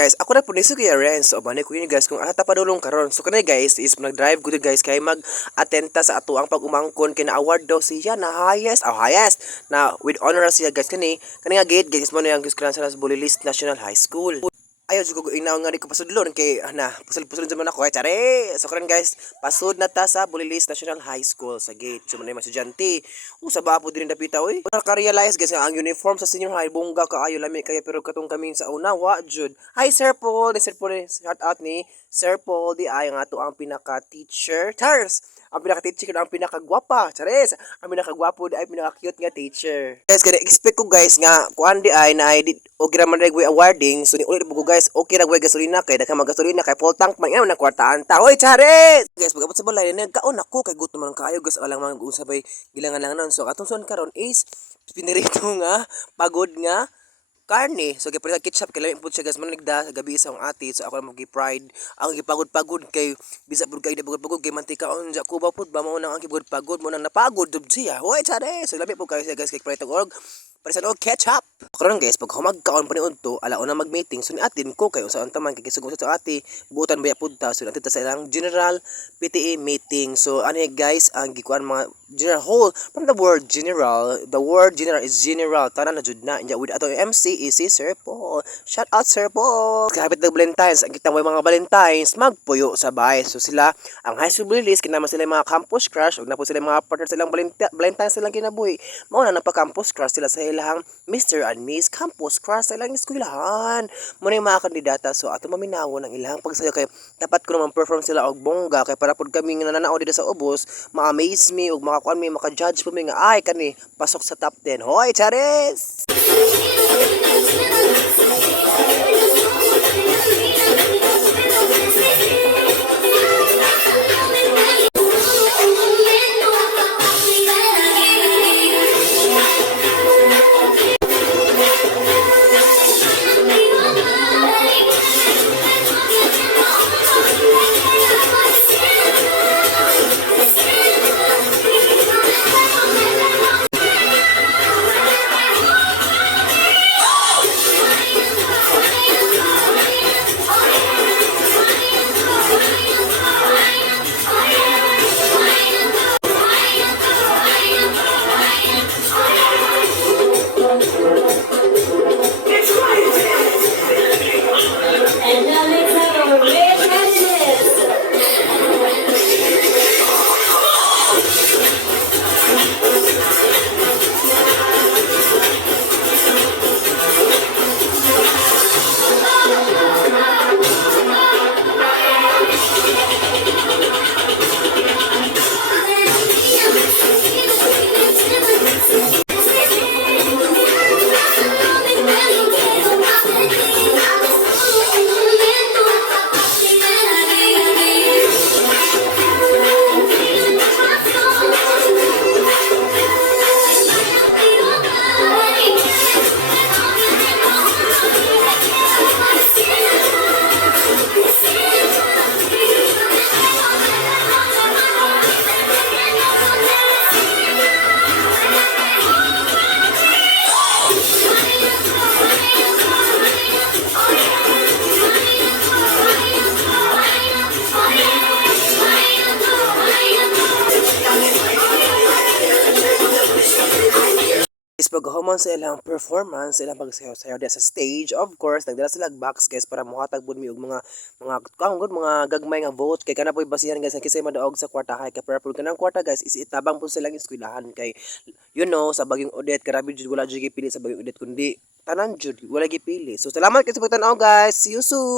guys, ako na po ni Kuya Renz. So, manay ko yun guys, kung ata pa dulong karon. So, kanay guys, is nag-drive ko guys, kay mag-atenta sa ato ang pag-umangkon, kay na-award daw siya na highest, na with honor siya guys, kani nga gate, guys, mo na yung guys, sa Bulilis National High School. Ayaw ko inaw nga di ko pasudlon kay pasud zaman ako ay tare. So karon guys, pasud na ta sa Bulilis National High School sa gate. So man estudyante. Sa bapo din dapita oy. Ka-realize guys nga ang uniform sa senior high bongga kaayo lami kaya pero katong kaming sa una wa jud. Hi Sir Paul, shout out ni Sir Paul di ay nga to ang pinaka teacher. Tars. Ang pinaka-teacher ang pinakagwapa. Chares. Ang pinakagwapo di ay pinaka-cute nga teacher. Guys, kada expect ko guys nga kuan di ay na ay o gira man way awarding. So ni ulit po guys, okay ra way gasolina kay daghan magasolina kay full tank man na kwartaan ta. Hoy, chares. Guys, pagabot sa balay nagkaon ako kay gutom man kaayo guys alang man usabay gilangan lang non. So atong son karon is pinirito nga pagod nga karne. So gipalit ketchup kay lamin pud siya guys manigda sa gabi sa akong ate. So ako na mag-pride ang gipagod-pagod kay bisa pud kay pagod-pagod kay mantika on ja kuba pud ba mao nang ang gipagod-pagod mo nang napagod dub siya. Hoy tare. So lamin pud kayo siya guys kay pride og parisan og ketchup. Karon guys pag humagkaon pa ni udto alaon na mag-meeting so ni atin ko kay usaon ta man kay kisugod sa ate buotan baya pud ta so natin ta sa ilang general PTA meeting. So ano guys ang gikuan mga general whole from the word general is general tanan na jud na nya with ato MC is si Sir Paul. Shout out Sir Paul. Kapit ng Valentines ang kita mo mga Valentines magpuyo sa bahay. So sila ang high school release kinama sila mga campus crush ug na po sila mga partner silang Valentines silang kinabuhi. Mao na pa campus crush sila sa ilahang Mr. and Miss Campus Crush sa ilang eskwelahan. Muna yung mga kandidata so ato maminawo ng ilahang pagsayo kay dapat ko naman perform sila og bongga kay para pud kami nga nananaw dito sa ubos ma-amaze me ug makakuan mi maka-judge po mi nga ay kani pasok sa top 10. Hoy, chares. Paghuman sa ilang performance, ilang pagsayaw-sayaw sa stage, of course, nagdala sila box guys para muhatag pud mi og mga gagmay nga vote kay kana po'y basihan guys kisay madaog sa kwarta kay para pud kanang kwarta guys is itabang pud silang eskwelahan kay sa Bagong Odette grabe jud wala jud gipili sa Bagong Odette kundi tanan jud wala gipili. So salamat kay sa pagtan-aw guys. See you soon.